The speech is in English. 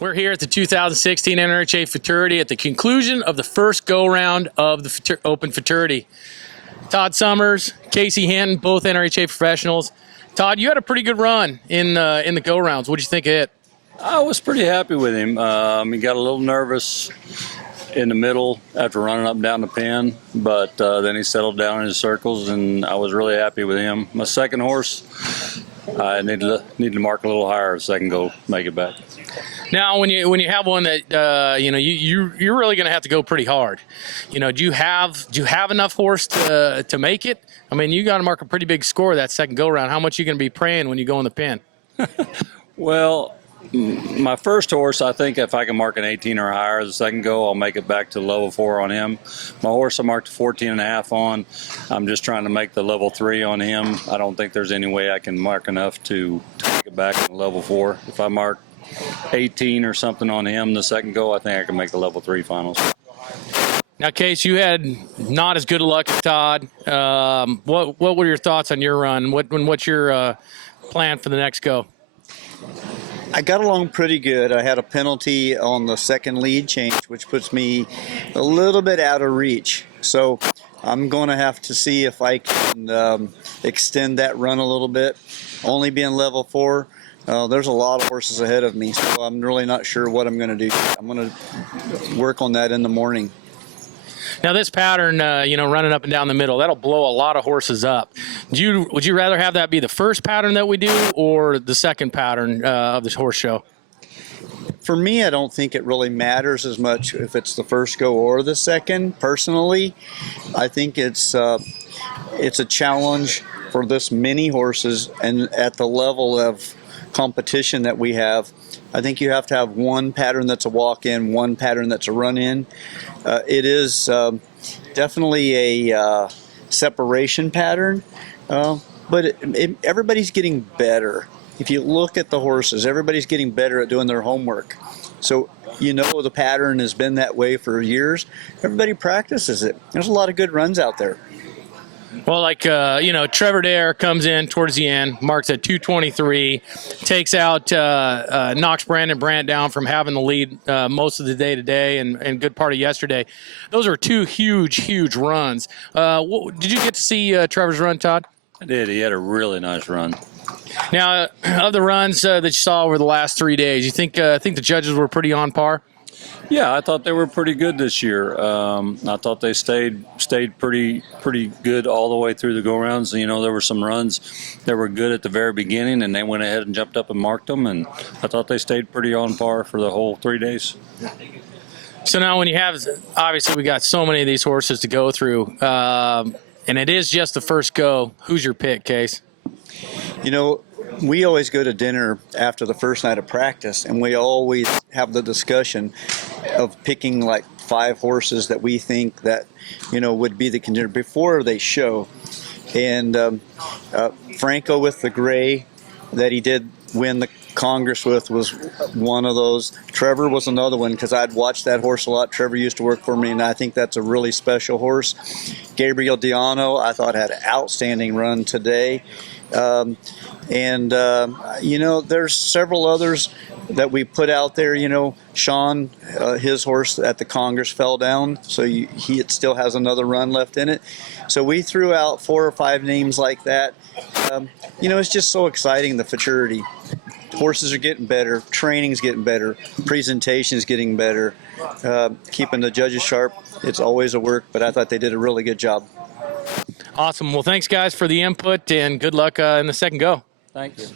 We're here at the 2016 NRHA Futurity at the conclusion of the first go-round of the Open Futurity. Todd Sommers, Casey Hinton, both NRHA professionals. Todd, you had a pretty good run in the go-rounds. What did you think of it? I was pretty happy with him. He got a little nervous in the middle after running up and down the pin, but then he settled down in his circles, and I was really happy with him. My second horse, I need to mark a little higher so I can go make it back. Now, when you have one that you're really going to have to go pretty hard. Do you have enough horse to make it? I mean, you got to mark a pretty big score that second go round. How much are you going to be praying when you go in the pen? Well, my first horse, I think if I can mark an 18 or higher the second go, I'll make it back to level 4 on him. My horse I marked a 14.5 on. I'm just trying to make the level 3 on him. I don't think there's any way I can mark enough to take it back to level 4. If I mark 18 or something on him the second go, I think I can make the level 3 finals. Now, Case, you had not as good a luck as Todd. What were your thoughts on your run? What's your plan for the next go? I got along pretty good. I had a penalty on the second lead change, which puts me a little bit out of reach. So I'm going to have to see if I can extend that run a little bit. Only being level 4, there's a lot of horses ahead of me, so I'm really not sure what I'm going to do. I'm going to work on that in the morning. Now, this pattern, running up and down the middle, that'll blow a lot of horses up. Would you rather have that be the first pattern that we do or the second pattern of this horse show? For me, I don't think it really matters as much if it's the first go or the second. Personally, I think it's a challenge for this many horses, and at the level of competition that we have, I think you have to have one pattern that's a walk-in, one pattern that's a run-in. It is definitely a separation pattern, but everybody's getting better. If you look at the horses, everybody's getting better at doing their homework. So the pattern has been that way for years. Everybody practices it. There's a lot of good runs out there. Well, Trevor Dare comes in towards the end, marks at 223, takes out, knocks Brandon Brandt down from having the lead most of the day today and good part of yesterday. Those are two huge runs. Did you get to see Trevor's run, Todd? I did. He had a really nice run. Now, of the runs that you saw over the last 3 days, you think the judges were pretty on par? Yeah, I thought they were pretty good this year. I thought they stayed pretty good all the way through the go-rounds. There were some runs that were good at the very beginning, and they went ahead and jumped up and marked them, and I thought they stayed pretty on par for the whole 3 days. So now when you have, obviously we got so many of these horses to go through, and it is just the first go, who's your pick, Case? We always go to dinner after the first night of practice, and we always have the discussion of picking like 5 horses that we think that would be the contender before they show. And Franco with the gray that he did win the Congress with was one of those. Trevor was another one because I'd watched that horse a lot. Trevor used to work for me, and I think that's a really special horse. Gabriel Diano, I thought, had an outstanding run today. There's several others that we put out there. Sean, his horse at the Congress fell down, so it still has another run left in it. So we threw out 4 or 5 names like that. It's just so exciting, the Futurity. Horses are getting better, training's getting better, presentation's getting better, keeping the judges sharp. It's always a work, but I thought they did a really good job. Awesome. Well, thanks, guys, for the input, and good luck in the second go. Thank you.